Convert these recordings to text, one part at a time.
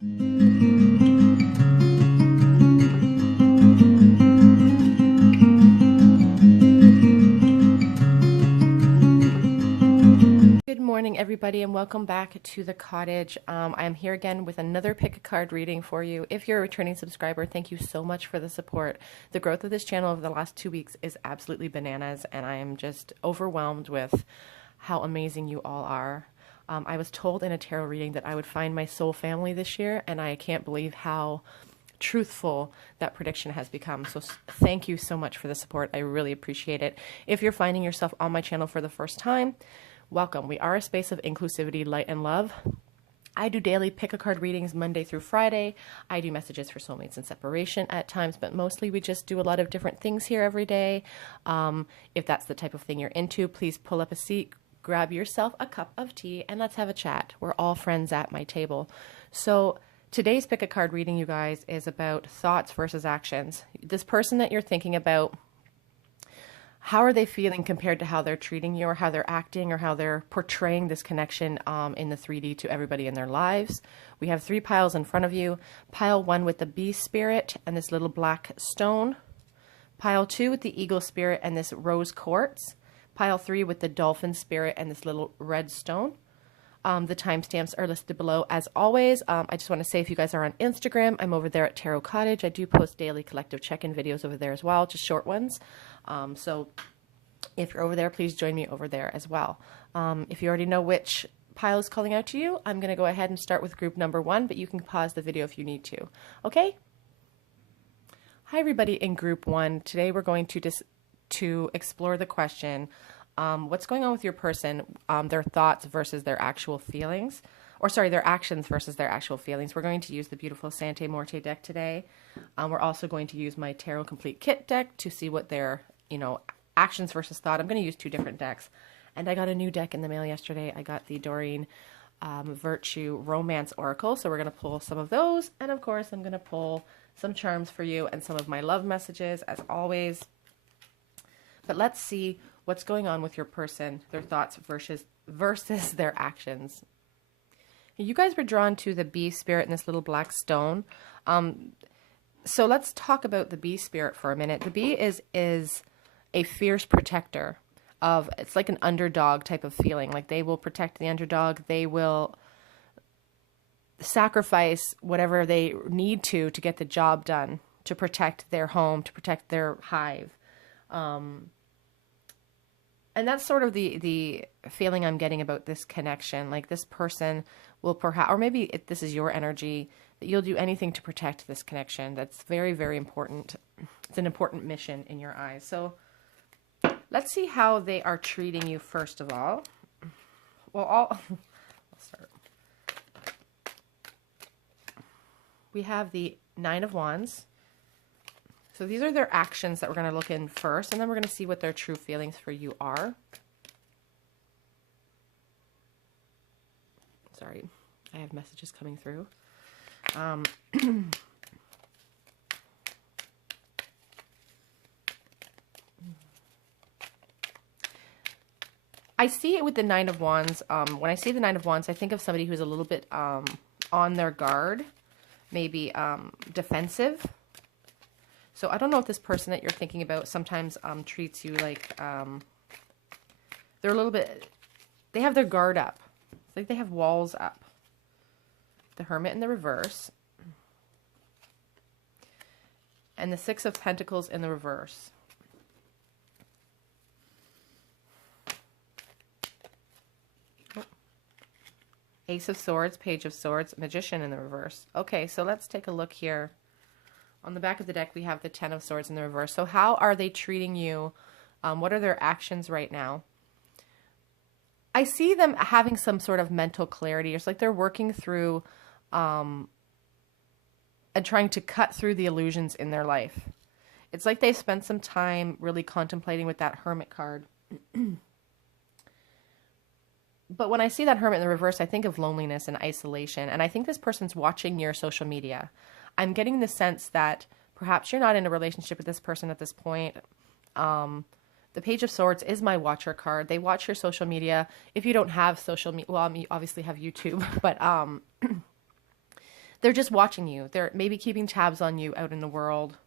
Good morning, everybody, and welcome back to the cottage. I am here again with another pick a card reading for you. If you're a returning subscriber, thank you so much for the support. The growth of this channel over the last 2 weeks is absolutely bananas, and I am just overwhelmed with how amazing you all are. I was told in a tarot reading that I would find my soul family this year, and I can't believe how truthful that prediction has become. So thank you so much for the support. I really appreciate it. If you're finding yourself on my channel for the first time, welcome. We are a space of inclusivity, light, and love. I do daily pick-a-card readings Monday through Friday. I do messages for soulmates and separation at times, but mostly we just do a lot of different things here every day. If that's the type of thing you're into, please pull up a seat, grab yourself a cup of tea, and let's have a chat. We're all friends at my table. So today's pick-a-card reading, you guys, is about thoughts versus actions. This person that you're thinking about, how are they feeling compared to how they're treating you, or how they're acting, or how they're portraying this connection in the 3D to everybody in their lives? We have 3 piles in front of you. Pile 1 with the bee spirit and this little black stone. Pile 2 with the eagle spirit and this rose quartz. Pile 3 with the dolphin spirit and this little red stone. The timestamps are listed below as always. I just want to say, if you guys are on Instagram, I'm over there at Tarot Cottage. I do post daily collective check-in videos over there as well, just short ones. So if you're over there, please join me over there as well. If you already know which pile is calling out to you, I'm going to go ahead and start with group number 1, but you can pause the video if you need to. Okay? Hi, everybody in group 1. Today we're going to explore the question, what's going on with your person, their thoughts versus their actual feelings, or sorry, their actions versus their actual feelings. We're going to use the beautiful Sante Morte deck today. We're also going to use my Tarot Complete Kit deck to see what their, actions versus thought. I'm going to use 2 different decks. And I got a new deck in the mail yesterday. I got the Doreen Virtue Romance Oracle. So we're going to pull some of those. And of course, I'm going to pull some charms for you and some of my love messages as always. But let's see what's going on with your person, their thoughts versus their actions. You guys were drawn to the bee spirit and this little black stone. So let's talk about the bee spirit for a minute. The bee is a fierce protector of, it's like an underdog type of feeling. Like they will protect the underdog. They will sacrifice whatever they need to get the job done, to protect their home, to protect their hive. And that's sort of the feeling I'm getting about this connection. Like this person will perhaps, or maybe this is your energy, that you'll do anything to protect this connection. That's very, very important. It's an important mission in your eyes. So let's see how they are treating you first of all. Well, I'll start. We have the 9 of Wands. So these are their actions that we're going to look in first, and then we're going to see what their true feelings for you are. Sorry, I have messages coming through. I see it with the 9 of Wands. When I see the 9 of Wands, I think of somebody who's a little bit on their guard, maybe defensive. So I don't know if this person that you're thinking about sometimes treats you like they're a little bit, they have their guard up. It's like they have walls up. The Hermit in the reverse. And the 6 of Pentacles in the reverse. Ace of Swords, Page of Swords, Magician in the reverse. Okay, so let's take a look here. On the back of the deck, we have the 10 of Swords in the reverse. So how are they treating you? What are their actions right now? I see them having some sort of mental clarity. It's like they're working through and trying to cut through the illusions in their life. It's like they've spent some time really contemplating with that Hermit card. But when I see that Hermit in the reverse, I think of loneliness and isolation. And I think this person's watching your social media. I'm getting the sense that perhaps you're not in a relationship with this person at this point. The Page of Swords is my watcher card. They watch your social media. If you don't have social media, well, you obviously have YouTube, but They're just watching you. They're maybe keeping tabs on you out in the world.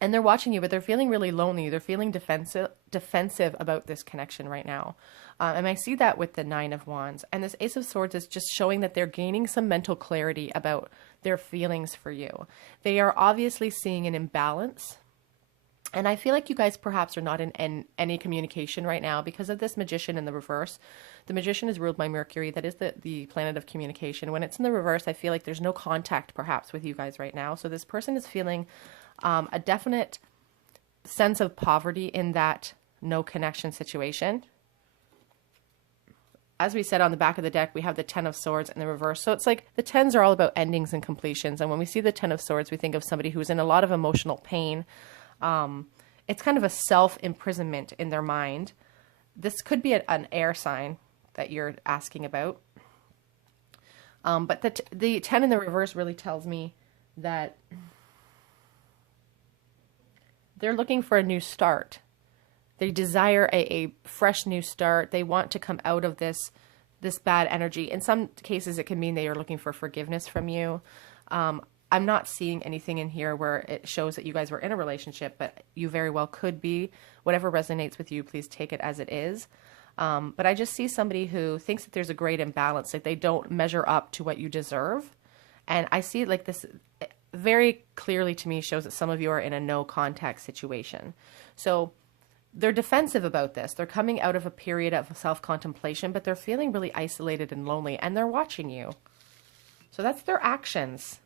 And they're watching you, but they're feeling really lonely. They're feeling defensive about this connection right now. And I see that with the Nine of Wands. And this Ace of Swords is just showing that they're gaining some mental clarity about their feelings for you. They are obviously seeing an imbalance. And I feel like you guys perhaps are not in any communication right now because of this Magician in the reverse. The Magician is ruled by Mercury. That is the planet of communication. When it's in the reverse, I feel like there's no contact perhaps with you guys right now. So this person is feeling a definite sense of poverty in that no connection situation. As we said on the back of the deck, we have the Ten of Swords in the reverse. So it's like the tens are all about endings and completions. And when we see the Ten of Swords, we think of somebody who's in a lot of emotional pain. It's kind of a self-imprisonment in their mind. This could be an air sign that you're asking about. But the 10 in the reverse really tells me that they're looking for a new start. They desire a fresh new start. They want to come out of this bad energy. In some cases, it can mean they are looking for forgiveness from you. I'm not seeing anything in here where it shows that you guys were in a relationship, but you very well could be. Whatever resonates with you, please take it as it is. But I just see somebody who thinks that there's a great imbalance, like they don't measure up to what you deserve. And I see it like this very clearly to me shows that some of you are in a no contact situation. So they're defensive about this. They're coming out of a period of self-contemplation, but they're feeling really isolated and lonely, and they're watching you. So that's their actions.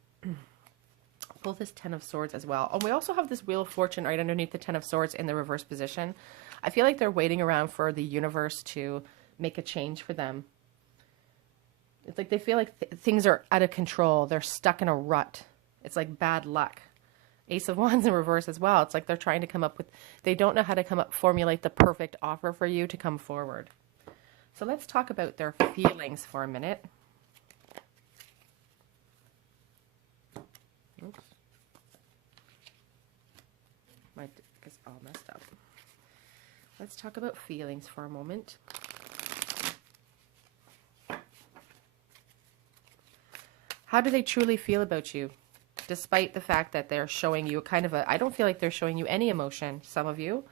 Pull this Ten of Swords as well. And we also have this Wheel of Fortune right underneath the Ten of Swords in the reverse position. I feel like they're waiting around for the universe to make a change for them. It's like they feel like things are out of control. They're stuck in a rut. It's like bad luck. Ace of Wands in reverse as well. It's like they're trying to come up with, they don't know how to formulate the perfect offer for you to come forward. So let's talk about their feelings for a minute. Oops. My deck is all messed up. Let's talk about feelings for a moment. How do they truly feel about you? Despite the fact that they're showing you kind of I don't feel like they're showing you any emotion, some of you.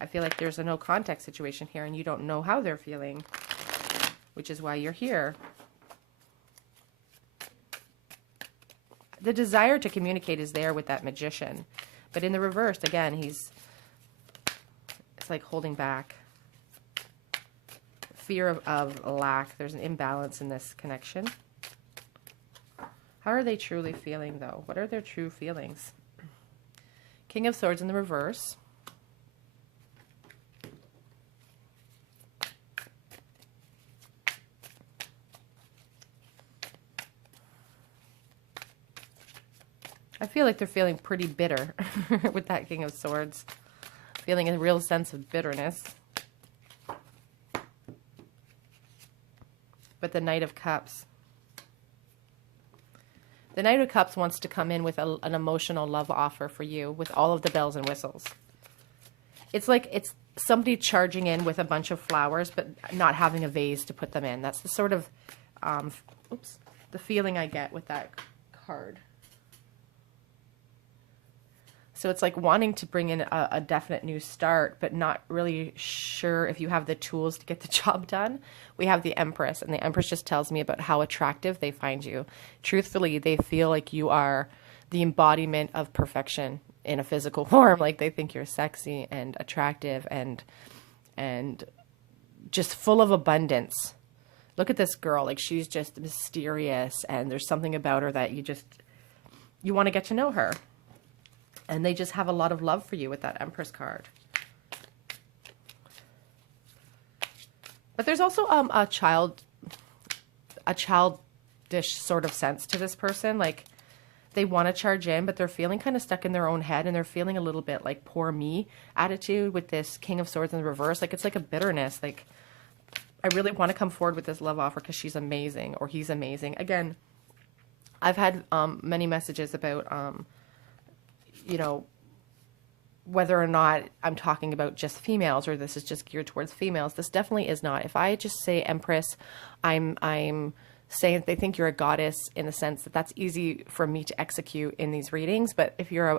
I feel like there's a no contact situation here and you don't know how they're feeling, which is why you're here. The desire to communicate is there with that Magician. But in the reverse, again, it's like holding back. Fear of lack. There's an imbalance in this connection. How are they truly feeling, though? What are their true feelings? King of Swords in the reverse. I feel like they're feeling pretty bitter with that King of Swords. Feeling a real sense of bitterness. But the Knight of Cups. The Knight of Cups wants to come in with an emotional love offer for you with all of the bells and whistles. It's like it's somebody charging in with a bunch of flowers but not having a vase to put them in. That's the sort of the feeling I get with that card. So it's like wanting to bring in a definite new start, but not really sure if you have the tools to get the job done. We have the Empress, and the Empress just tells me about how attractive they find you. Truthfully, they feel like you are the embodiment of perfection in a physical form. Like they think you're sexy and attractive and just full of abundance. Look at this girl. Like she's just mysterious, and there's something about her that you want to get to know her. And they just have a lot of love for you with that Empress card. But there's also a childish sort of sense to this person. Like they want to charge in, but they're feeling kind of stuck in their own head, and they're feeling a little bit like poor me attitude with this King of Swords in the reverse. Like it's like a bitterness. Like I really want to come forward with this love offer because she's amazing or he's amazing. Again, I've had many messages about you know, whether or not I'm talking about just females or this is just geared towards females. This definitely is not. If I just say Empress, I'm saying that they think you're a goddess in the sense that that's easy for me to execute in these readings. But if you're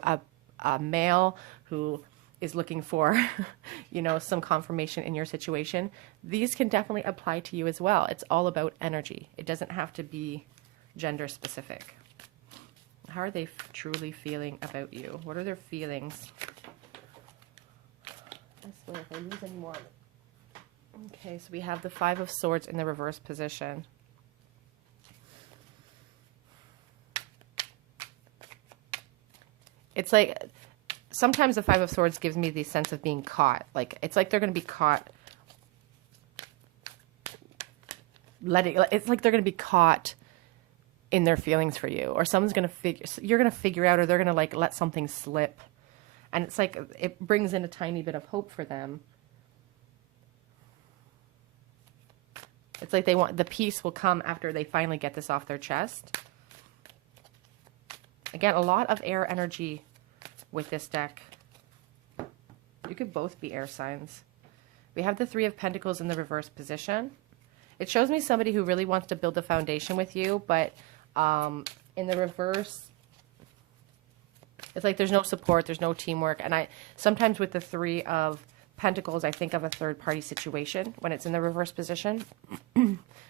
a male who is looking for, you know, some confirmation in your situation, these can definitely apply to you as well. It's all about energy. It doesn't have to be gender specific. How are they truly feeling about you? What are their feelings? I swear if I lose any more. Okay, so we have the Five of Swords in the reverse position. It's like, sometimes the Five of Swords gives me the sense of being caught. Like, it's like they're going to be caught. It's like they're going to be caught in their feelings for you. Or someone's going to you're going to figure out, or they're going to like let something slip. And it's like, it brings in a tiny bit of hope for them. It's like they want, the peace will come after they finally get this off their chest. Again, a lot of air energy with this deck. You could both be air signs. We have the Three of Pentacles in the reverse position. It shows me somebody who really wants to build a foundation with you, but in the reverse, it's like there's no support, there's no teamwork. And sometimes with the Three of Pentacles, I think of a third-party situation when it's in the reverse position.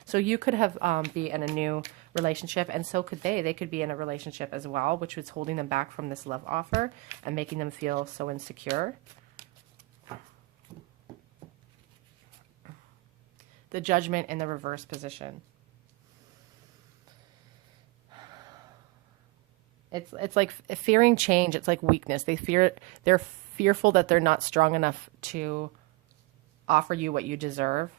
So you could have be in a new relationship, and so could they. They could be in a relationship as well, which was holding them back from this love offer and making them feel so insecure. The Judgment in the reverse position. It's like fearing change. It's like weakness. They're fearful that they're not strong enough to offer you what you deserve.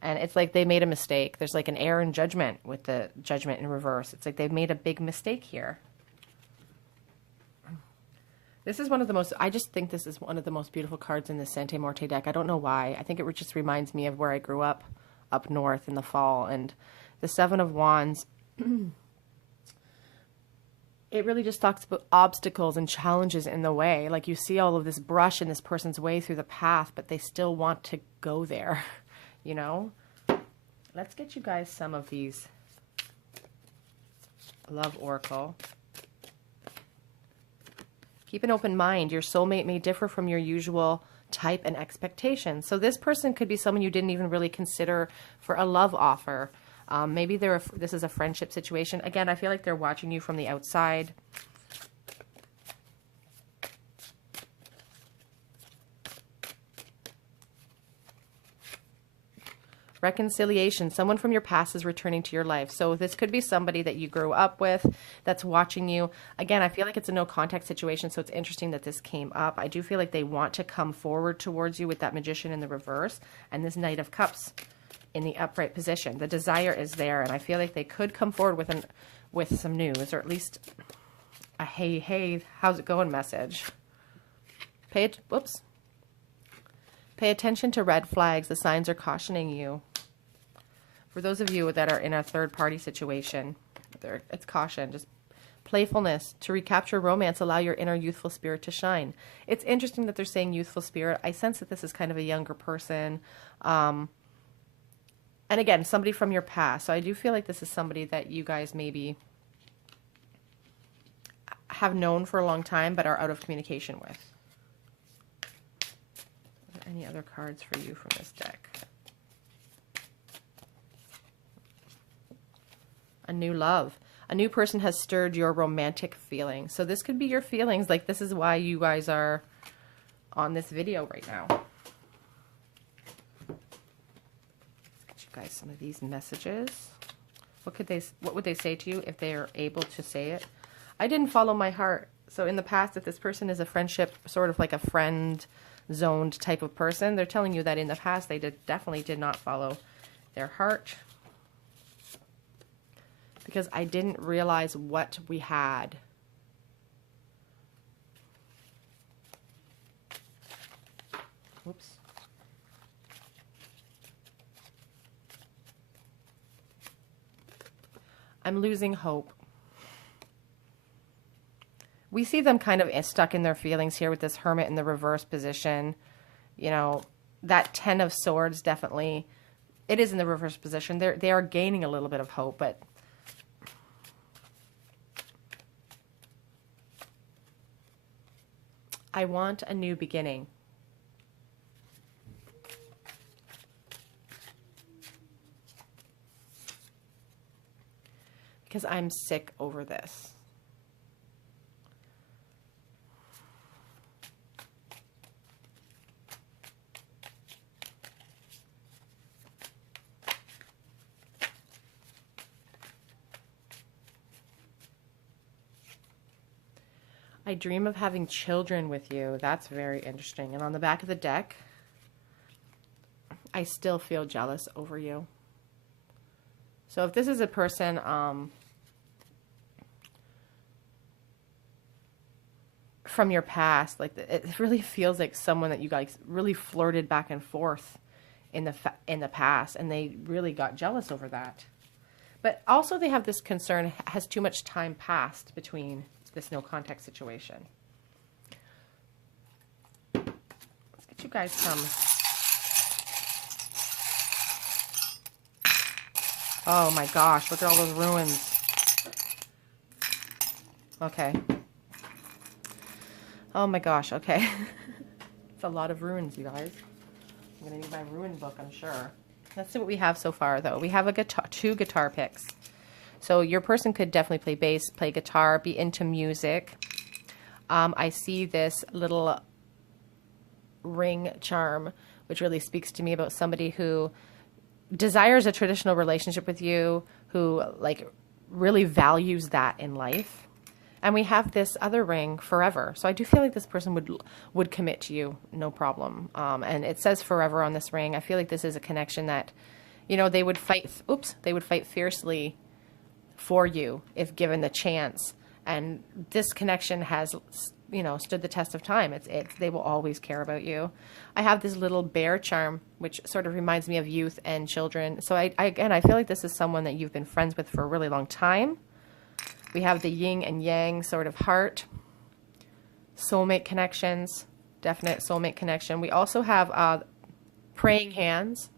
And it's like they made a mistake. There's like an error in judgment with the Judgment in reverse. It's like they've made a big mistake here. This is one of the most, I just think this is one of the most beautiful cards in the Sante Morte deck. I don't know why. I think it just reminds me of where I grew up north in the fall. And the Seven of Wands, it really just talks about obstacles and challenges in the way. Like you see all of this brush in this person's way through the path, but they still want to go there, you know? Let's get you guys some of these Love Oracle. Keep an open mind. Your soulmate may differ from your usual type and expectations. So this person could be someone you didn't even really consider for a love offer. Maybe this is a friendship situation. Again, I feel like they're watching you from the outside. Reconciliation. Someone from your past is returning to your life. So this could be somebody that you grew up with that's watching you. Again, I feel like it's a no contact situation, so it's interesting that this came up. I do feel like they want to come forward towards you with that Magician in the reverse and this Knight of Cups in the upright position. The desire is there, and I feel like they could come forward with some news, or at least a hey, how's it going message. Pay attention to red flags. The signs are cautioning you. For those of you that are in a third-party situation, it's caution. Just playfulness. To recapture romance, allow your inner youthful spirit to shine. It's interesting that they're saying youthful spirit. I sense that this is kind of a younger person. And again, somebody from your past. So I do feel like this is somebody that you guys maybe have known for a long time but are out of communication with. Are there any other cards for you from this deck? A new love. A new person has stirred your romantic feelings. So this could be your feelings. Like this is why you guys are on this video right now. Let's get you guys some of these messages. What would they say to you if they are able to say it? I didn't follow my heart. So in the past, if this person is a friendship, sort of like a friend zoned type of person, they're telling you that in the past they definitely did not follow their heart. Because I didn't realize what we had. Whoops. I'm losing hope. We see them kind of stuck in their feelings here with this Hermit in the reverse position. You know, that 10 of Swords definitely, it is in the reverse position. They are gaining a little bit of hope, but I want a new beginning. Because I'm sick over this. I dream of having children with you. That's very interesting. And on the back of the deck, I still feel jealous over you. So if this is a person, from your past, like it really feels like someone that you guys really flirted back and forth in the past, and they really got jealous over that. But also they have this concern, has too much time passed between this no contact situation. Let's get you guys some. Oh my gosh, look at all those ruins. Okay. Oh my gosh, okay. It's a lot of ruins, you guys. I'm gonna need my ruin book, I'm sure. Let's see what we have so far, though. We have a guitar, 2 guitar picks. So your person could definitely play bass, play guitar, be into music. I see this little ring charm, which really speaks to me about somebody who desires a traditional relationship with you, who like really values that in life. And we have this other ring, forever. So I do feel like this person would commit to you, no problem. And it says forever on this ring. I feel like this is a connection that, you know, they would fight. They would fight fiercely for you if given the chance. And this connection has, you know, stood the test of time. They will always care about you. I have this little bear charm, which sort of reminds me of youth and children. So again, I feel like this is someone that you've been friends with for a really long time. We have the yin and yang sort of heart, soulmate connections, definite soulmate connection. We also have praying hands.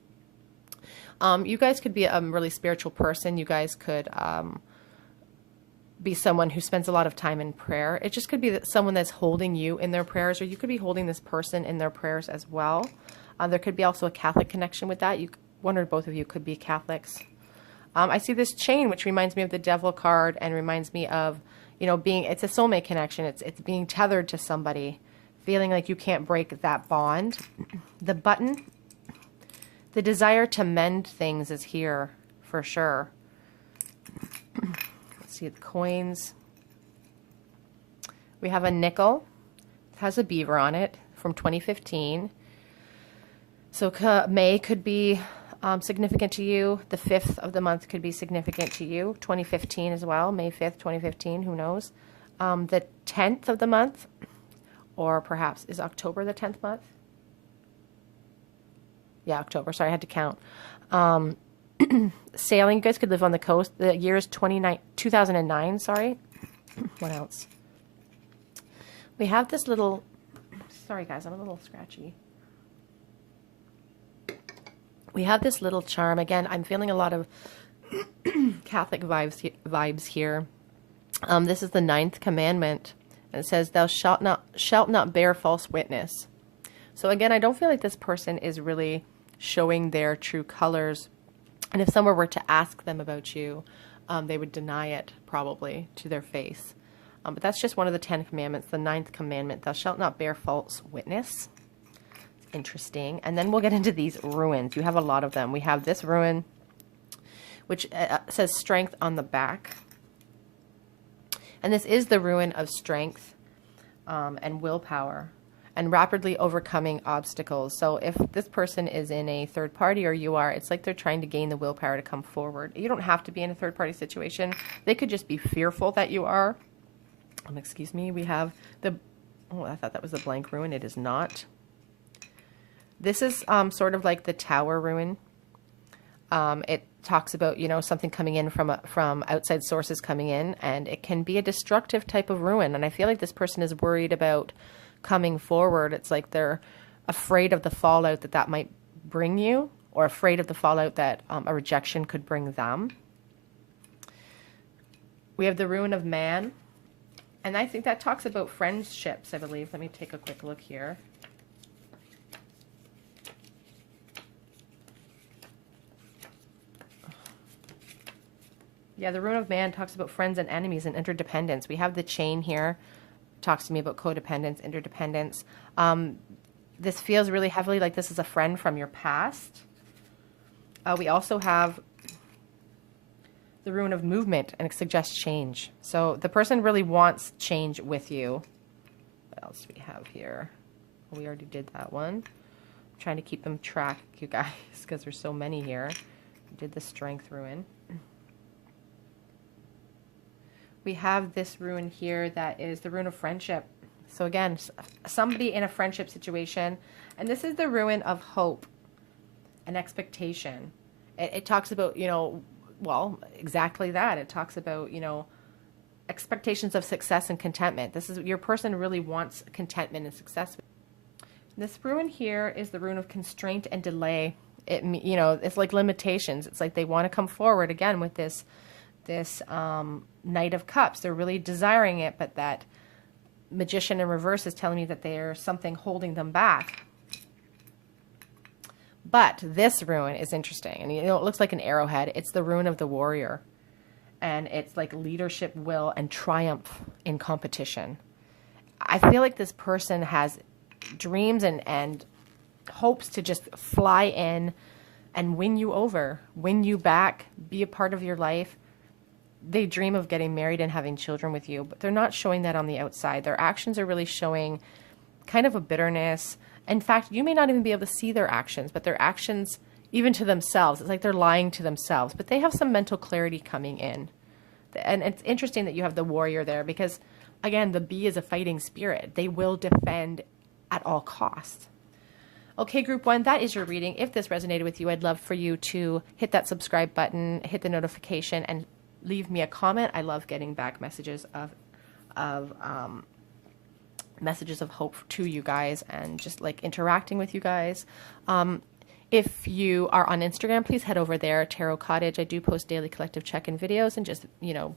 You guys could be a really spiritual person. You guys could be someone who spends a lot of time in prayer. It just could be that someone that's holding you in their prayers, or you could be holding this person in their prayers as well. There could be also a Catholic connection with that. One or both of you could be Catholics. I see this chain, which reminds me of the Devil card and reminds me of, you know, it's a soulmate connection. It's being tethered to somebody, feeling like you can't break that bond. The button, the desire to mend things is here for sure. Let's see the coins. We have a nickel. It has a beaver on it from 2015. So May could be significant to you. The 5th of the month could be significant to you. 2015 as well. May 5th, 2015. Who knows? The 10th of the month, or perhaps is October the 10th month? Yeah, October. Sorry, I had to count. Sailing. You guys could live on the coast. The year is 2009. Sorry. What else? We have this little. Sorry, guys. I'm a little scratchy. We have this little charm. Again, I'm feeling a lot of Catholic vibes here. This is the 9th commandment. And it says, thou shalt not bear false witness. So again, I don't feel like this person is really showing their true colors. And if someone were to ask them about you, they would deny it probably to their face. But that's just one of the 10 commandments. The 9th commandment, thou shalt not bear false witness. Interesting. And then we'll get into these ruins. You have a lot of them. We have this ruin, which says strength on the back. And this is the ruin of strength and willpower and rapidly overcoming obstacles. So if this person is in a third party, or you are, it's like they're trying to gain the willpower to come forward. You don't have to be in a third party situation. They could just be fearful that you are. Excuse me. We have the, oh, I thought that was the blank ruin. It is not. This is sort of like the tower ruin. It talks about, you know, something coming in from outside sources coming in, and it can be a destructive type of ruin. And I feel like this person is worried about coming forward. It's like they're afraid of the fallout that might bring you, or afraid of the fallout that a rejection could bring them. We have the ruin of man. And I think that talks about friendships, I believe. Let me take a quick look here. Yeah, the ruin of man talks about friends and enemies and interdependence. We have the chain here. Talks to me about codependence, interdependence. This feels really heavily like this is a friend from your past. We also have the ruin of movement, and it suggests change. So the person really wants change with you. What else do we have here? We already did that one. I'm trying to keep them track, you guys, because there's so many here. We did the strength ruin. We have this ruin here that is the ruin of friendship. So again, somebody in a friendship situation, and this is the ruin of hope and expectation. It talks about, you know, well, exactly that. It talks about, you know, expectations of success and contentment. This is, your person really wants contentment and success. This ruin here is the ruin of constraint and delay. It, you know, it's like limitations. It's like they want to come forward again with this Knight of Cups. They're really desiring it, but that Magician in reverse is telling me that there's something holding them back. But this ruin is interesting. And you know, it looks like an arrowhead. It's the ruin of the warrior. And it's like leadership, will, and triumph in competition. I feel like this person has dreams and hopes to just fly in and win you over, win you back, be a part of your life. They dream of getting married and having children with you, but they're not showing that on the outside. Their actions are really showing kind of a bitterness. In fact, you may not even be able to see their actions, but their actions, even to themselves, it's like they're lying to themselves, but they have some mental clarity coming in. And it's interesting that you have the warrior there because, again, the bee is a fighting spirit. They will defend at all costs. Okay, group one, that is your reading. If this resonated with you, I'd love for you to hit that subscribe button, hit the notification, and leave me a comment. I love getting back messages of hope to you guys and just like interacting with you guys. If you are on Instagram, please head over there, Tarot Cottage. I do post daily collective check-in videos and just, you know,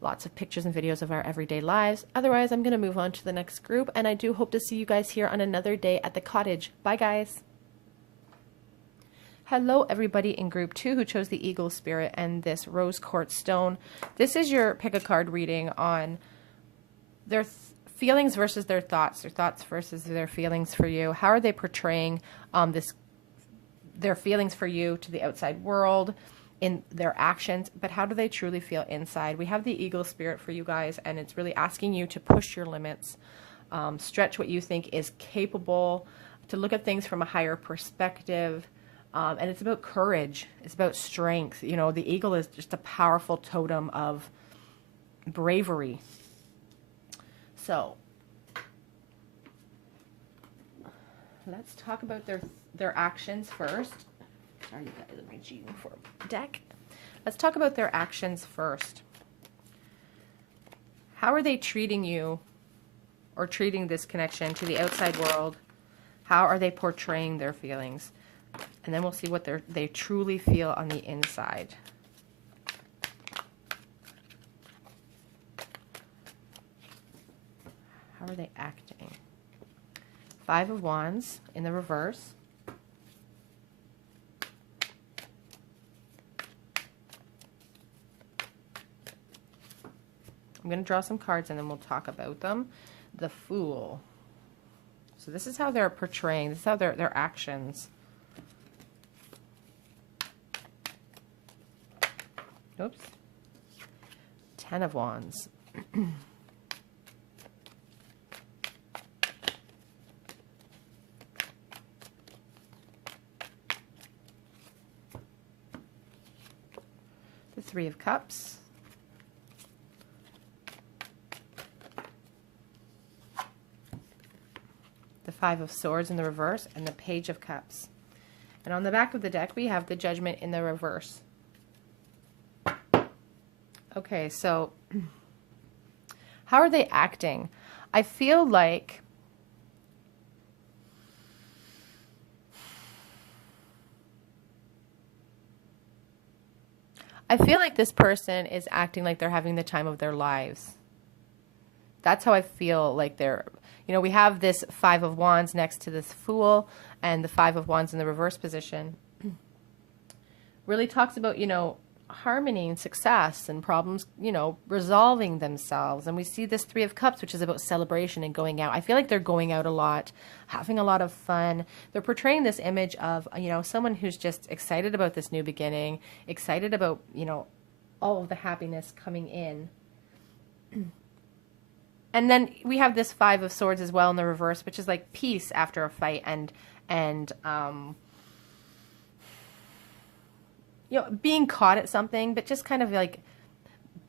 lots of pictures and videos of our everyday lives. Otherwise, I'm going to move on to the next group, and I do hope to see you guys here on another day at the cottage. Bye, guys. Hello, everybody in group 2 who chose the Eagle Spirit and this Rose Quartz Stone. This is your pick a card reading on their feelings versus their thoughts versus their feelings for you. How are they portraying their feelings for you to the outside world in their actions, but how do they truly feel inside? We have the Eagle Spirit for you guys, and it's really asking you to push your limits, stretch what you think is capable, to look at things from a higher perspective. And it's about courage. It's about strength. You know, the eagle is just a powerful totem of bravery. So let's talk about their actions first. Sorry, you guys, I'm reaching for a deck. Let's talk about their actions first. How are they treating you or treating this connection to the outside world? How are they portraying their feelings? And then we'll see what they truly feel on the inside. How are they acting? 5 of Wands in the reverse. I'm going to draw some cards and then we'll talk about them. The Fool. So this is how they're portraying. This is how their actions. Oops. 10 of Wands. The 3 of Cups. The 5 of Swords in the reverse and the Page of Cups. And on the back of the deck, we have the Judgment in the reverse. Okay, so how are they acting? I feel like this person is acting like they're having the time of their lives. That's how I feel like they're, you know, we have this Five of Wands next to this Fool, and the Five of Wands in the reverse position really talks about, you know, harmony and success and problems, you know, resolving themselves. And we see this Three of Cups, which is about celebration and going out. I feel like they're going out a lot, having a lot of fun. They're portraying this image of, you know, someone who's just excited about this new beginning, excited about, you know, all of the happiness coming in. And then we have this Five of Swords as well in the reverse, which is like peace after a fight and you know, being caught at something, but just kind of like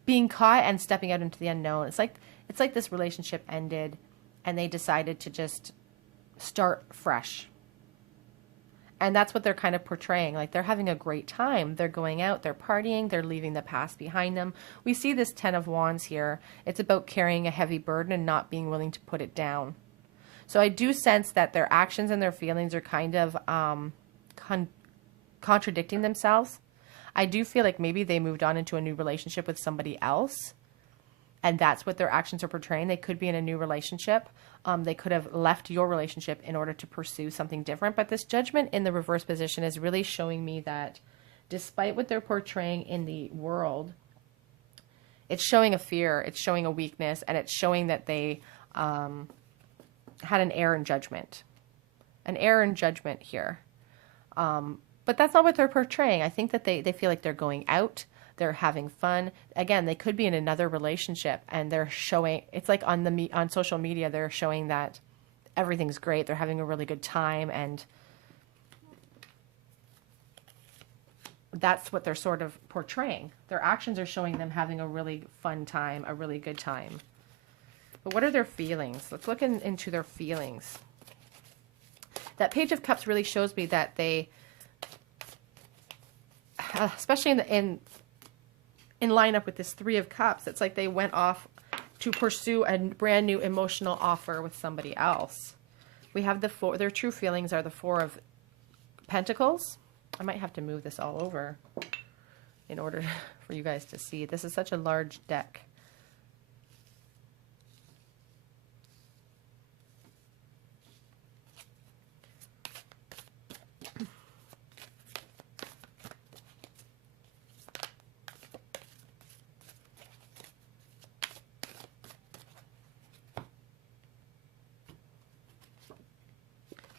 being caught and stepping out into the unknown. It's like this relationship ended and they decided to just start fresh. And that's what they're kind of portraying. Like they're having a great time. They're going out, they're partying, they're leaving the past behind them. We see this Ten of Wands here. It's about carrying a heavy burden and not being willing to put it down. So I do sense that their actions and their feelings are kind of contradicting themselves. I do feel like maybe they moved on into a new relationship with somebody else, and that's what their actions are portraying. They could be in a new relationship. They could have left your relationship in order to pursue something different. But this Judgment in the reverse position is really showing me that despite what they're portraying in the world, it's showing a fear, it's showing a weakness, and it's showing that they had an error in judgment. An error in judgment here. But that's not what they're portraying. I think that they feel like they're going out. They're having fun. Again, they could be in another relationship and they're showing, it's like on social media, they're showing that everything's great. They're having a really good time, and that's what they're sort of portraying. Their actions are showing them having a really fun time, a really good time. But what are their feelings? Let's look into their feelings. That Page of Cups really shows me that they, especially in line up with this Three of Cups, it's like they went off to pursue a brand new emotional offer with somebody else. We have their true feelings are the Four of Pentacles. I might have to move this all over in order for you guys to see. This is such a large deck.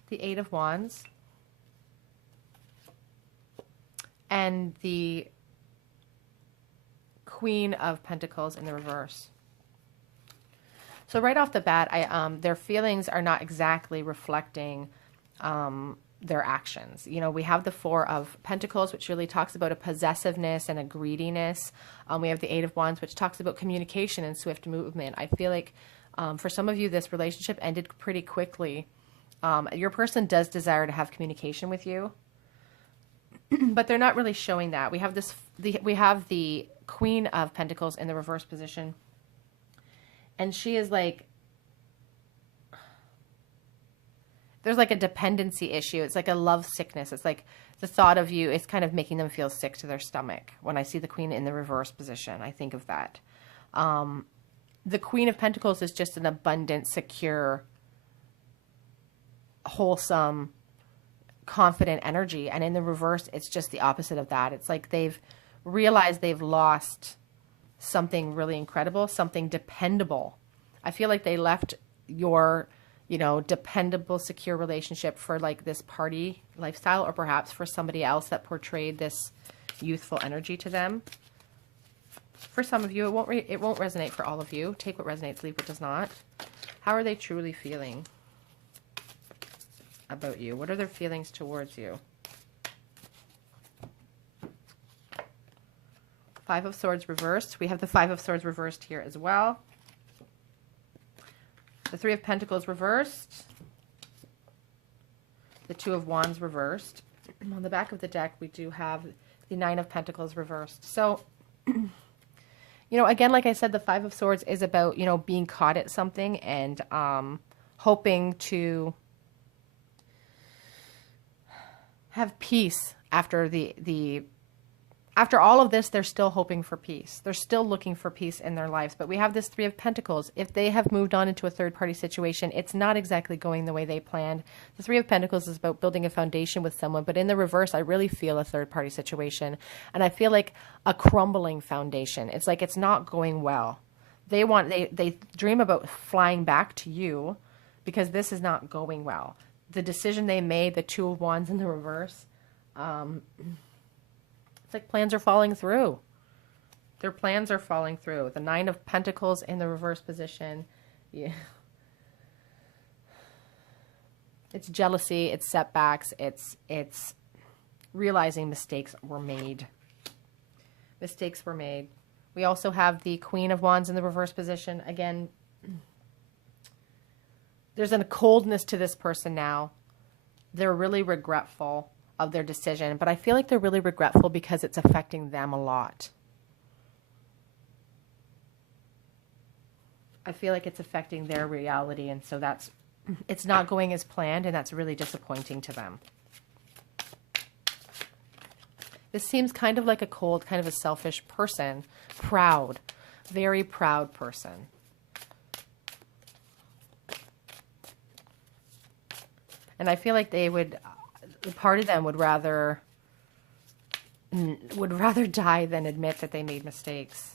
The Eight of Wands, and the Queen of Pentacles in the reverse. So right off the bat, their feelings are not exactly reflecting their actions. You know, we have the Four of Pentacles, which really talks about a possessiveness and a greediness. We have the Eight of Wands, which talks about communication and swift movement. I feel like for some of you, this relationship ended pretty quickly. Your person does desire to have communication with you, but they're not really showing that. We have we have the Queen of Pentacles in the reverse position, and she is like, there's like a dependency issue. It's like a love sickness. It's like the thought of you is kind of making them feel sick to their stomach. When I see the Queen in the reverse position, I think of that. The Queen of Pentacles is just an abundant, secure, wholesome, confident energy, and in the reverse it's just the opposite of that. It's like they've realized they've lost something really incredible, something dependable. I feel like they left your, you know, dependable, secure relationship for like this party lifestyle, or perhaps for somebody else that portrayed this youthful energy to them. For some of you, it won't resonate. For all of you, take what resonates, leave what does not. How are they truly feeling about you? What are their feelings towards you? Five of Swords reversed. We have the Five of Swords reversed here as well. The Three of Pentacles reversed. The Two of Wands reversed. On the back of the deck, we do have the Nine of Pentacles reversed. So, you know, again, like I said, the Five of Swords is about, you know, being caught at something and hoping to have peace after after all of this. They're still hoping for peace. They're still looking for peace in their lives. But we have this Three of Pentacles. If they have moved on into a third-party situation, it's not exactly going the way they planned. The Three of Pentacles is about building a foundation with someone. But in the reverse, I really feel a third-party situation. And I feel like a crumbling foundation. It's like it's not going well. They dream about flying back to you because this is not going well. The decision they made, the Two of Wands in the reverse, it's like plans are falling through. Their plans are falling through. The Nine of Pentacles in the reverse position. Yeah. It's jealousy, it's setbacks, it's realizing mistakes were made. Mistakes were made. We also have the Queen of Wands in the reverse position. Again, there's a coldness to this person now. They're really regretful of their decision, but I feel like they're really regretful because it's affecting them a lot. I feel like it's affecting their reality, and so it's not going as planned, and that's really disappointing to them. This seems kind of like a cold, kind of a selfish person. Proud. Very proud person. And I feel like they would, part of them would rather die than admit that they made mistakes.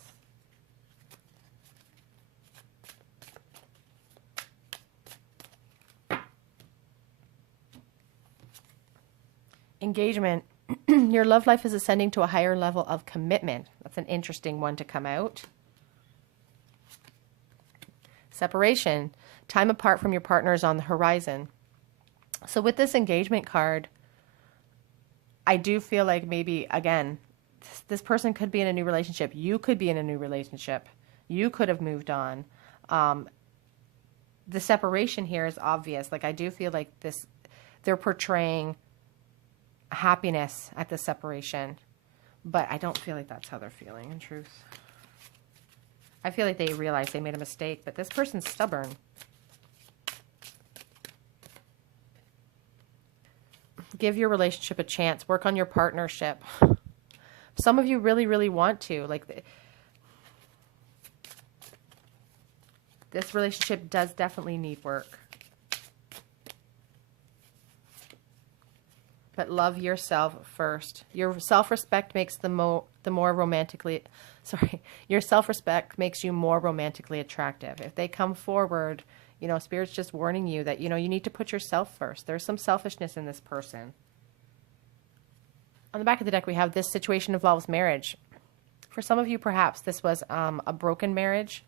Engagement. Your love life is ascending to a higher level of commitment. That's an interesting one to come out. Separation. Time apart from your partner is on the horizon. So with this engagement card, I do feel like maybe, again, this person could be in a new relationship. You could be in a new relationship. You could have moved on. The separation here is obvious. Like, I do feel like they're portraying happiness at the separation, but I don't feel like that's how they're feeling in truth. I feel like they realize they made a mistake, but this person's stubborn. Give your relationship a chance. Work on your partnership. Some of you really, really want to. Like, this relationship does definitely need work. But love yourself first. Your self-respect makes your self-respect makes you more romantically attractive. If they come forward, you know, Spirit's just warning you that, you know, you need to put yourself first. There's some selfishness in this person. On the back of the deck, we have this situation involves marriage. For some of you, perhaps this was a broken marriage.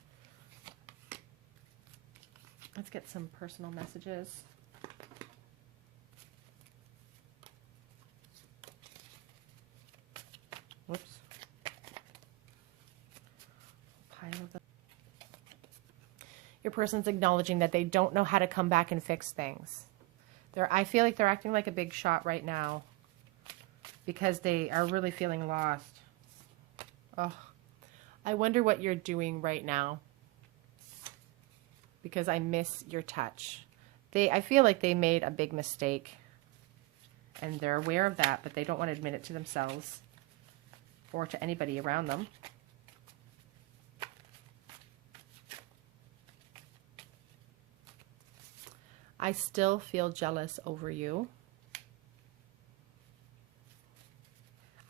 Let's get some personal messages. Whoops. Pile of them. Your person's acknowledging that they don't know how to come back and fix things. I feel like they're acting like a big shot right now because they are really feeling lost. Oh, I wonder what you're doing right now because I miss your touch. I feel like they made a big mistake and they're aware of that, but they don't want to admit it to themselves or to anybody around them. I still feel jealous over you.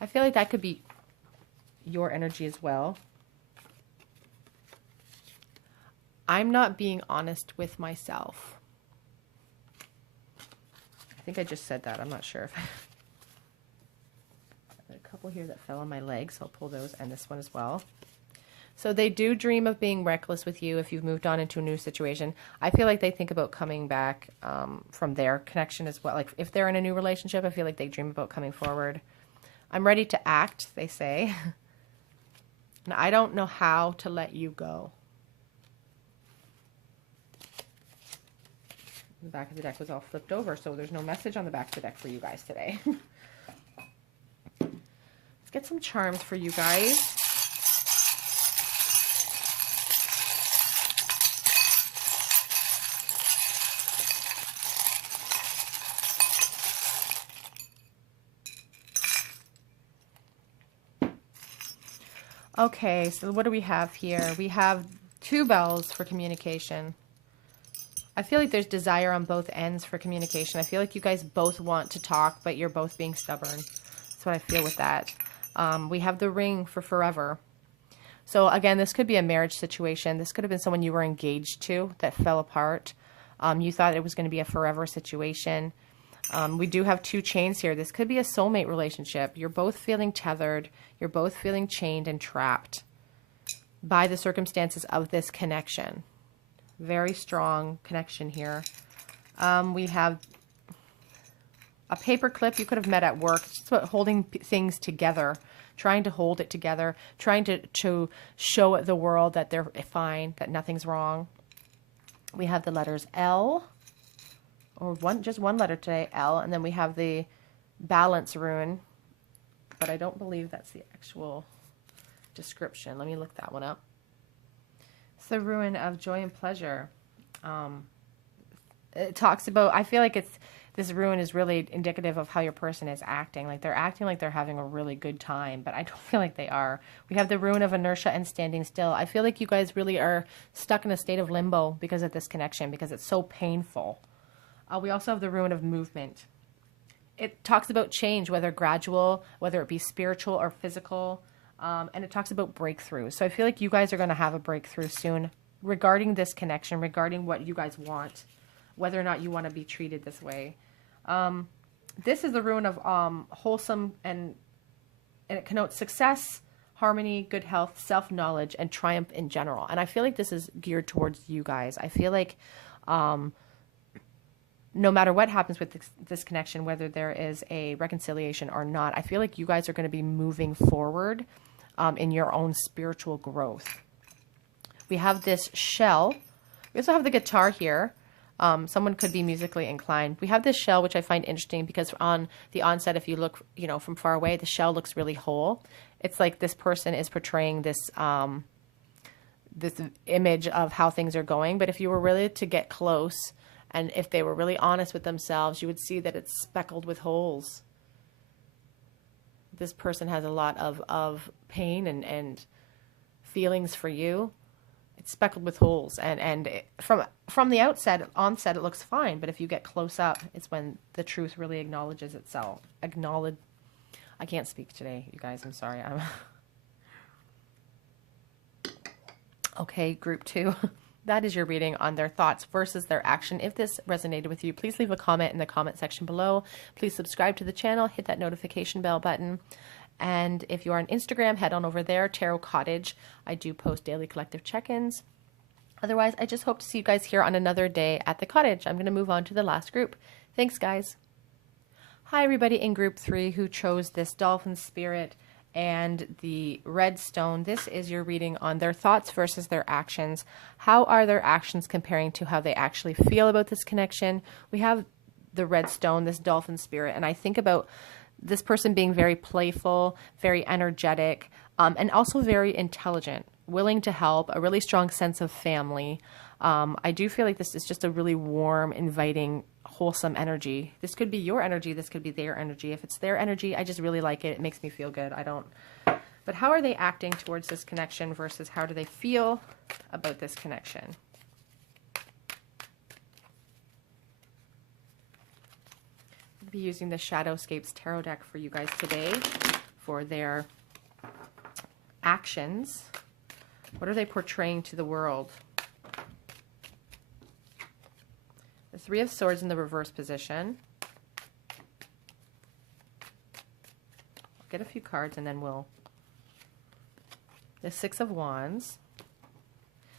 I feel like that could be your energy as well. I'm not being honest with myself. I think I just said that. I'm not sure if a couple here that fell on my legs, so I'll pull those and this one as well. So they do dream of being reckless with you if you've moved on into a new situation. I feel like they think about coming back from their connection as well. Like if they're in a new relationship, I feel like they dream about coming forward. I'm ready to act, they say. And I don't know how to let you go. The back of the deck was all flipped over, so there's no message on the back of the deck for you guys today. get some charms for you guys. Okay, so what do we have here? We have 2 bells for communication. I feel like there's desire on both ends for communication. I feel like you guys both want to talk, but you're both being stubborn. That's what I feel with that. We have the ring for forever. So again, this could be a marriage situation. This could have been someone you were engaged to that fell apart. You thought it was going to be a forever situation. We do have 2 chains here. This could be a soulmate relationship. You're both feeling tethered. You're both feeling chained and trapped by the circumstances of this connection. Very strong connection here. We have a paper clip. You could have met at work. It's about holding things together, trying to hold it together, trying to show the world that they're fine, that nothing's wrong. We have the letters L, or just one letter today, L, and then we have the balance rune, but I don't believe that's the actual description. Let me look that one up. It's the rune of joy and pleasure. It talks about, I feel like this rune is really indicative of how your person is acting. Like they're acting like they're having a really good time, but I don't feel like they are. We have the rune of inertia and standing still. I feel like you guys really are stuck in a state of limbo because of this connection, because it's so painful. We also have the rune of movement. It talks about change, whether gradual, whether it be spiritual or physical. And it talks about breakthrough. So I feel like you guys are going to have a breakthrough soon regarding this connection, regarding what you guys want, whether or not you want to be treated this way. This is the rune of wholesome, and it connotes success, harmony, good health, self-knowledge, and triumph in general. And I feel like this is geared towards you guys. I feel like no matter what happens with this connection, whether there is a reconciliation or not, I feel like you guys are going to be moving forward in your own spiritual growth. We have this shell. We also have the guitar here. Someone could be musically inclined. We have this shell, which I find interesting because on the onset, if you look, from far away, the shell looks really whole. It's like this person is portraying this this image of how things are going. But if you were really to get close, and if they were really honest with themselves, you would see that it's speckled with holes. This person has a lot of pain and feelings for you. It's speckled with holes. And from the onset, it looks fine. But if you get close up, it's when the truth really acknowledges itself. I can't speak today, you guys. I'm sorry. Okay, group 2. That is your reading on their thoughts versus their action. If this resonated with you, please leave a comment in the comment section below. Please subscribe to the channel, hit that notification bell button. And if you are on Instagram, head on over there, Tarot Cottage. I do post daily collective check-ins. Otherwise, I just hope to see you guys here on another day at the cottage. I'm going to move on to the last group. Thanks, guys. Hi, everybody in group 3 who chose this dolphin spirit and the red stone. This is your reading on their thoughts versus their actions. How are their actions comparing to how they actually feel about this connection? We have the red stone, this dolphin spirit, and I think about this person being very playful, very energetic, and also very intelligent, willing to help, a really strong sense of family. I do feel like this is just a really warm, inviting, wholesome energy. This could be your energy. This could be their energy. If it's their energy, I just really like it. It makes me feel good. But how are they acting towards this connection versus how do they feel about this connection? I'll be using the Shadowscapes tarot deck for you guys today for their actions. What are they portraying to the world? The 3 of Swords in the reverse position. I'll get a few cards and then we'll... The 6 of Wands.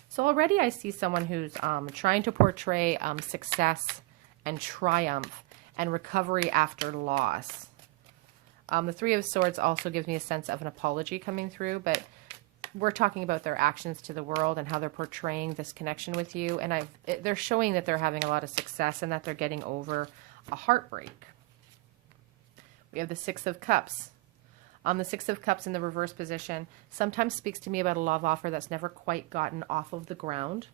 So already I see someone who's trying to portray success and triumph and recovery after loss. The 3 of Swords also gives me a sense of an apology coming through, but we're talking about their actions to the world and how they're portraying this connection with you. And they're showing that they're having a lot of success and that they're getting over a heartbreak. We have the 6 of Cups. The Six of Cups in the reverse position sometimes speaks to me about a love offer that's never quite gotten off of the ground.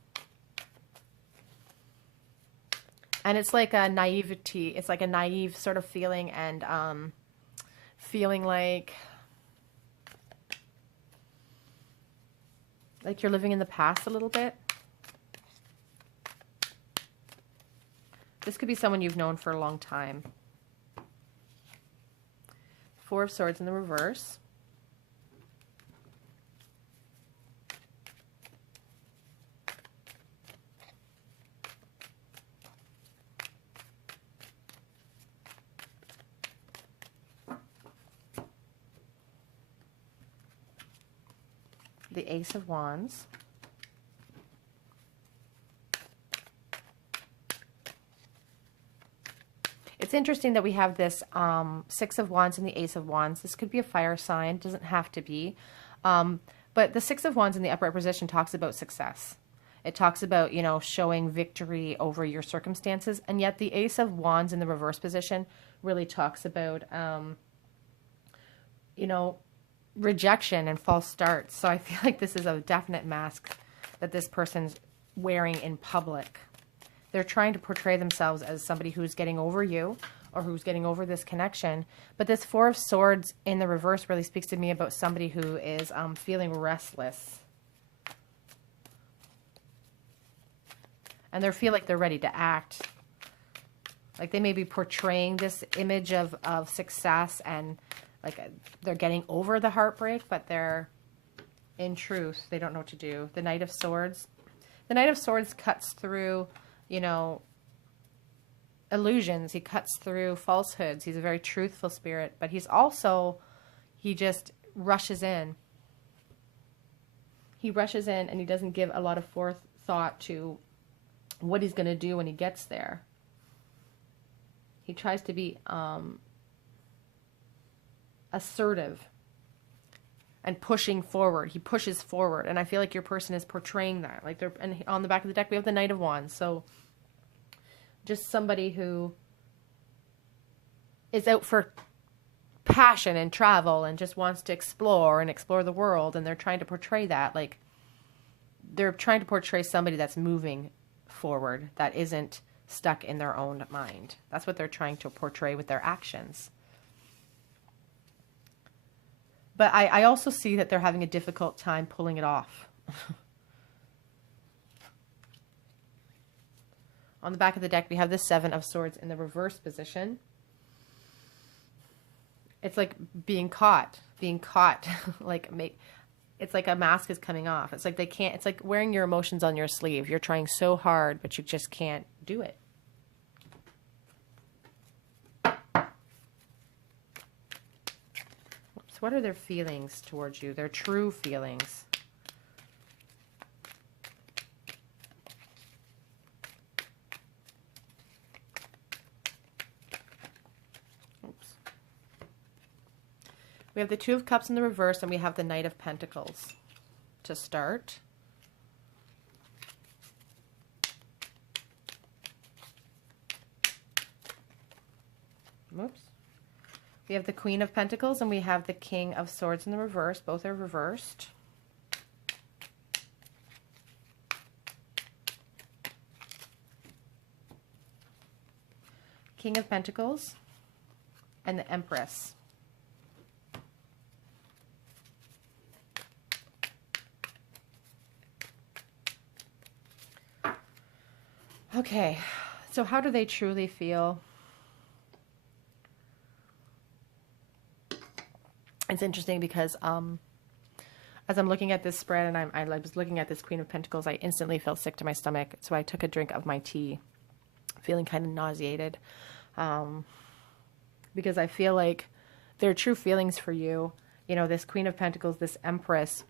And it's like a naivety. It's like a naive sort of feeling, and feeling like you're living in the past a little bit. This could be someone you've known for a long time. Four of Swords in the reverse. The Ace of Wands. It's interesting that we have this Six of Wands and the Ace of Wands. This could be a fire sign. It doesn't have to be. But the Six of Wands in the upright position talks about success. It talks about, you know, showing victory over your circumstances. And yet the Ace of Wands in the reverse position really talks about, you know, rejection and false starts. So I feel like this is a definite mask that this person's wearing in public. They're trying to portray themselves as somebody who's getting over you or who's getting over this connection. But this Four of Swords in the reverse really speaks to me about somebody who is feeling restless. And they feel like they're ready to act. Like they may be portraying this image of success and like they're getting over the heartbreak, but they're, in truth, they don't know what to do. The Knight of Swords. The Knight of Swords cuts through, you know, illusions. He cuts through falsehoods. He's a very truthful spirit, but he's also, he just rushes in. He rushes in and he doesn't give a lot of forethought to what he's going to do when he gets there. He tries to be assertive and pushing forward. He pushes forward, and I feel like your person is portraying that. Like they're, and on the back of the deck we have the Knight of Wands. So just somebody who is out for passion and travel and just wants to explore the world, and they're trying to portray that. Like they're trying to portray somebody that's moving forward, that isn't stuck in their own mind. That's what they're trying to portray with their actions. But I also see that they're having a difficult time pulling it off. On the back of the deck, we have the Seven of Swords in the reverse position. It's like being caught, like it's like a mask is coming off. It's like they can't, it's like wearing your emotions on your sleeve. You're trying so hard, but you just can't do it. What are their feelings towards you? Their true feelings. Oops. We have the Two of Cups in the reverse, and we have the Knight of Pentacles to start. Oops. We have the Queen of Pentacles and we have the King of Swords in the reverse. Both are reversed. King of Pentacles and the Empress. Okay, so how do they truly feel? It's interesting because as I'm looking at this spread and I was looking at this Queen of Pentacles, I instantly felt sick to my stomach. So I took a drink of my tea, feeling kind of nauseated, because I feel like their true feelings for you, you know, this Queen of Pentacles, this Empress,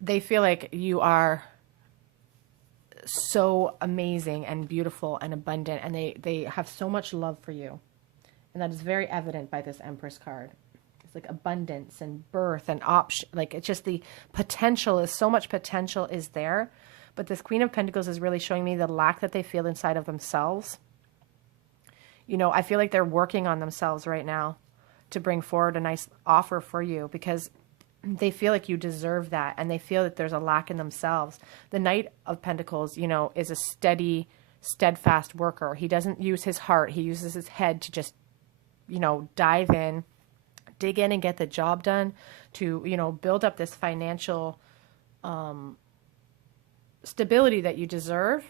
they feel like you are so amazing and beautiful and abundant, and they have so much love for you. And that is very evident by this Empress card. It's like abundance and birth and option. Like it's just the potential is so much potential is there. But this Queen of Pentacles is really showing me the lack that they feel inside of themselves. You know, I feel like they're working on themselves right now to bring forward a nice offer for you because they feel like you deserve that, and they feel that there's a lack in themselves. The Knight of Pentacles, you know, is a steady, steadfast worker. He doesn't use his heart. He uses his head to just, you know, dive in, dig in and get the job done, to, you know, build up this financial stability that you deserve.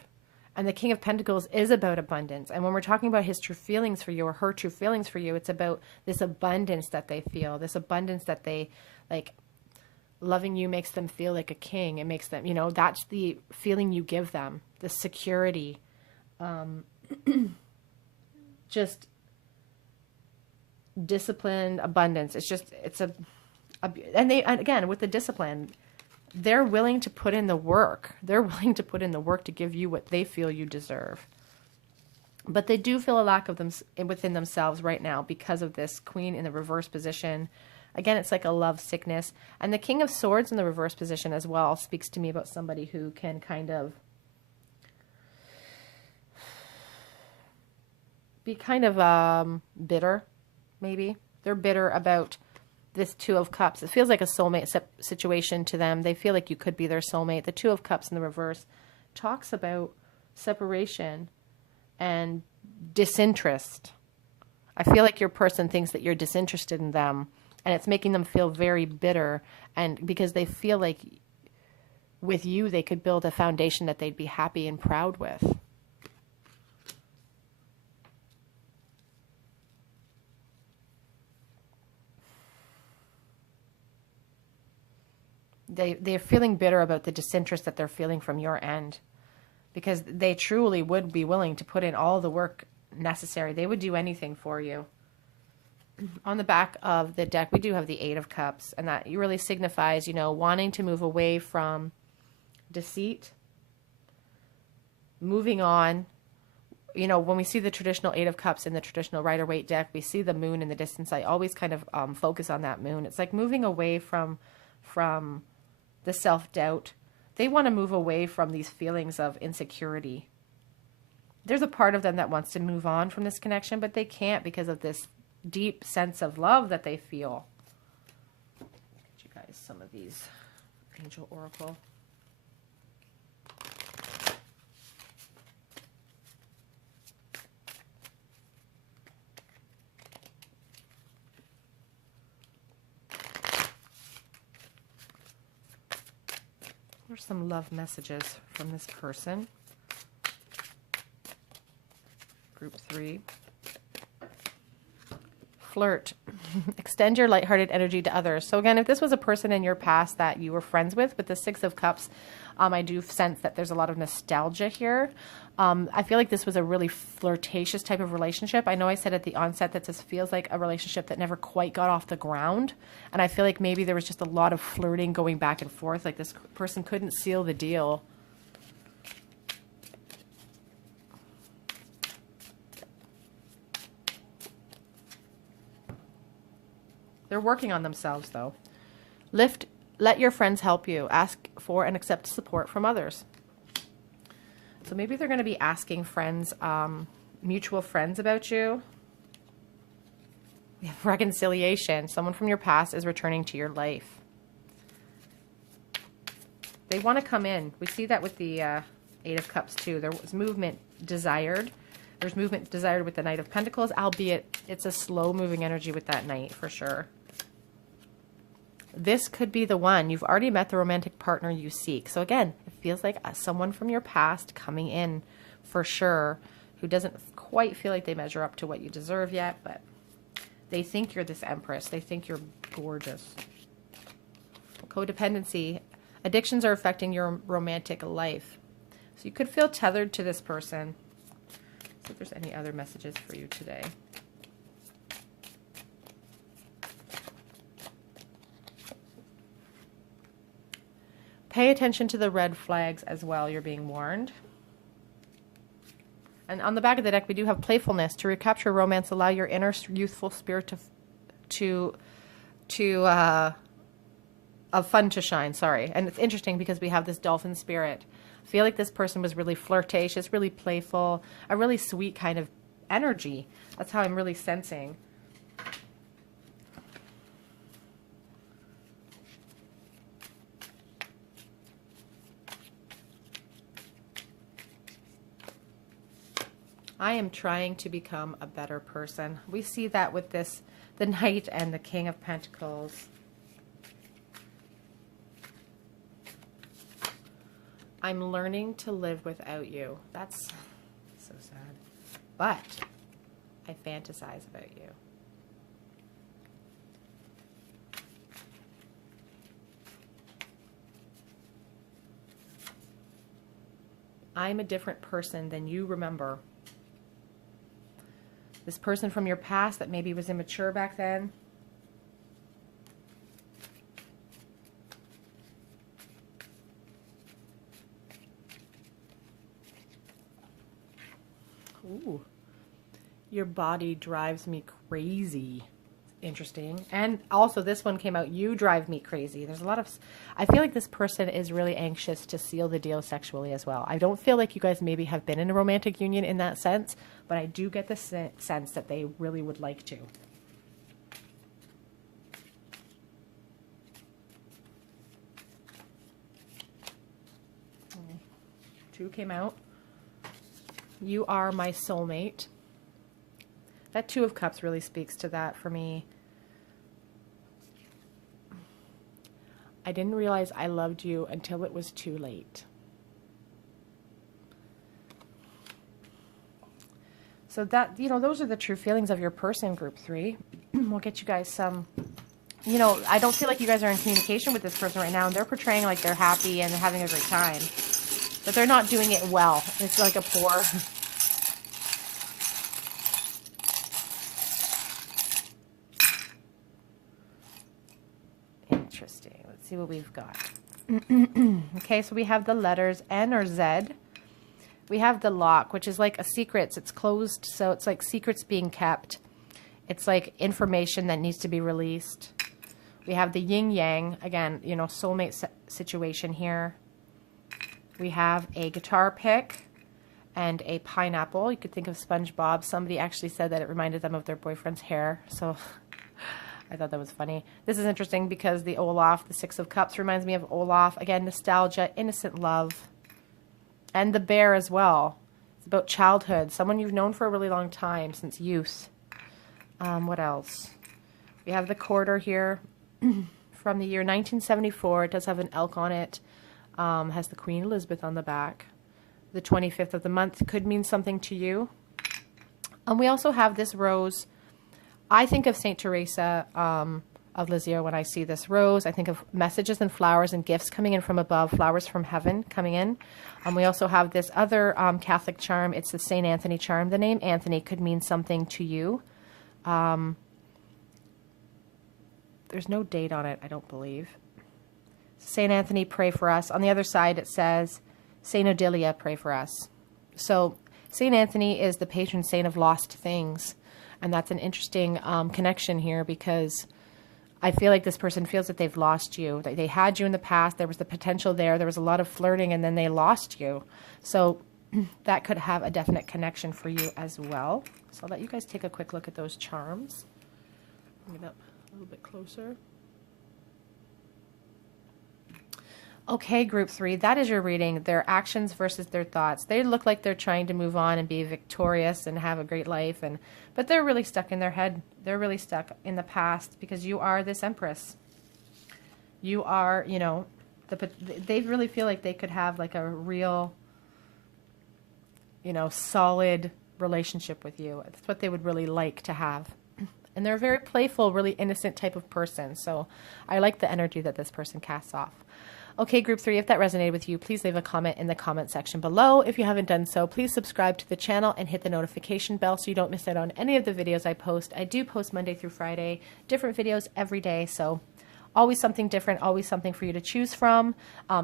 And the King of Pentacles is about abundance. And when we're talking about his true feelings for you, or her true feelings for you, it's about this abundance that they feel, this abundance that they, like, loving you makes them feel like a king. It makes them, you know, that's the feeling you give them, the security, just disciplined abundance. It's just, it's and they, again, with the discipline, they're willing to put in the work. They're willing to put in the work to give you what they feel you deserve. But they do feel a lack of them within themselves right now because of this Queen in the reverse position. Again, it's like a love sickness. And the King of Swords in the reverse position as well speaks to me about somebody who can kind of be kind of bitter, maybe. They're bitter about this Two of Cups. It feels like a soulmate situation to them. They feel like you could be their soulmate. The Two of Cups in the reverse talks about separation and disinterest. I feel like your person thinks that you're disinterested in them, and it's making them feel very bitter, and because they feel like with you they could build a foundation that they'd be happy and proud with. They're feeling bitter about the disinterest that they're feeling from your end, because they truly would be willing to put in all the work necessary. They would do anything for you. On the back of the deck, we do have the Eight of Cups, and that really signifies, you know, wanting to move away from deceit, moving on. You know, when we see the traditional Eight of Cups in the traditional Rider-Waite deck, we see the moon in the distance. I always kind of focus on that moon. It's like moving away from the self-doubt. They want to move away from these feelings of insecurity. There's a part of them that wants to move on from this connection, but they can't because of this deep sense of love that they feel. Get you guys some of these Angel Oracle. There's some love messages from this person. Group 3. Flirt. Extend your lighthearted energy to others. So again, if this was a person in your past that you were friends with the Six of Cups, I do sense that there's a lot of nostalgia here. I feel like this was a really flirtatious type of relationship. I know I said at the onset that this feels like a relationship that never quite got off the ground. And I feel like maybe there was just a lot of flirting going back and forth. Like this person couldn't seal the deal. They're working on themselves, though. Let your friends help you. Ask for and accept support from others. So maybe they're going to be asking friends, mutual friends about you. We have reconciliation. Someone from your past is returning to your life. They want to come in. We see that with the Eight of Cups, too. There was movement desired. There's movement desired with the Knight of Pentacles, albeit it's a slow-moving energy with that Knight, for sure. This could be the one. You've already met the romantic partner you seek. So again, it feels like someone from your past coming in for sure, who doesn't quite feel like they measure up to what you deserve yet, but they think you're this empress. They think you're gorgeous. Codependency. Addictions are affecting your romantic life. So you could feel tethered to this person. Let's see if there's any other messages for you today. Pay attention to the red flags as well. You're being warned. And on the back of the deck, we do have playfulness. To recapture romance, allow your inner youthful spirit of fun to shine. Sorry. And it's interesting because we have this dolphin spirit. I feel like this person was really flirtatious, really playful, a really sweet kind of energy. That's how I'm really sensing. I am trying to become a better person. We see that with this, the Knight and the King of Pentacles. I'm learning to live without you. That's so sad. But I fantasize about you. I'm a different person than you remember. This person from your past that maybe was immature back then. Ooh. Your body drives me crazy. Interesting. And also this one came out, you drive me crazy. There's a lot of, I feel like this person is really anxious to seal the deal sexually as well. I don't feel like you guys maybe have been in a romantic union in that sense, but I do get the sense that they really would like to. Two came out. You are my soulmate. That Two of Cups really speaks to that for me. I didn't realize I loved you until it was too late. So that, you know, those are the true feelings of your person, group 3. We'll get you guys some, you know, I don't feel like you guys are in communication with this person right now, and they're portraying like they're happy and having a great time. But they're not doing it well. It's like a poor... Interesting. Let's see what we've got. Okay, so we have the letters N or Z. We have the lock, which is like a secret. It's closed, so it's like secrets being kept. It's like information that needs to be released. We have the yin yang, again, you know, soulmate situation here. We have a guitar pick and a pineapple. You could think of SpongeBob. Somebody actually said that it reminded them of their boyfriend's hair, so I thought that was funny. This is interesting because the Olaf, the Six of Cups, reminds me of Olaf. Again, nostalgia, innocent love. And the bear as well. It's about childhood. Someone you've known for a really long time, since youth. What else? We have the quarter here from the year 1974. It does have an elk on it. Has the Queen Elizabeth on the back. The 25th of the month could mean something to you. And we also have this rose. I think of Saint Teresa of Lisieux when I see this rose. I think of messages and flowers and gifts coming in from above, flowers from heaven coming in. We also have this other Catholic charm. It's the St. Anthony charm. The name Anthony could mean something to you. There's no date on it, I don't believe. St. Anthony, pray for us. On the other side, it says, St. Odilia, pray for us. So St. Anthony is the patron saint of lost things. And that's an interesting connection here because I feel like this person feels that they've lost you. They had you in the past. There was the potential there. There was a lot of flirting, and then they lost you. So that could have a definite connection for you as well. So I'll let you guys take a quick look at those charms. Bring it up a little bit closer. Okay, group 3, that is your reading. Their actions versus their thoughts. They look like they're trying to move on and be victorious and have a great life, but they're really stuck in their head. They're really stuck in the past because you are this Empress. You are, you know, they really feel like they could have like a real, you know, solid relationship with you. That's what they would really like to have. And they're a very playful, really innocent type of person. So I like the energy that this person casts off. Okay, group 3, if that resonated with you, please leave a comment in the comment section below. If you haven't done so, please subscribe to the channel and hit the notification bell so you don't miss out on any of the videos I post. I do post Monday through Friday, different videos every day, so always something different, always something for you to choose from.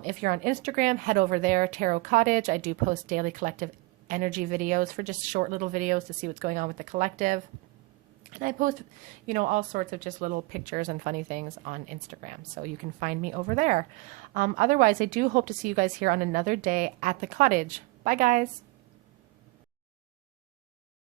If you're on Instagram, head over there, Tarot Cottage. I do post daily collective energy videos for just short little videos to see what's going on with the collective. And I post, you know, all sorts of just little pictures and funny things on Instagram. So you can find me over there. Otherwise, I do hope to see you guys here on another day at the cottage. Bye, guys.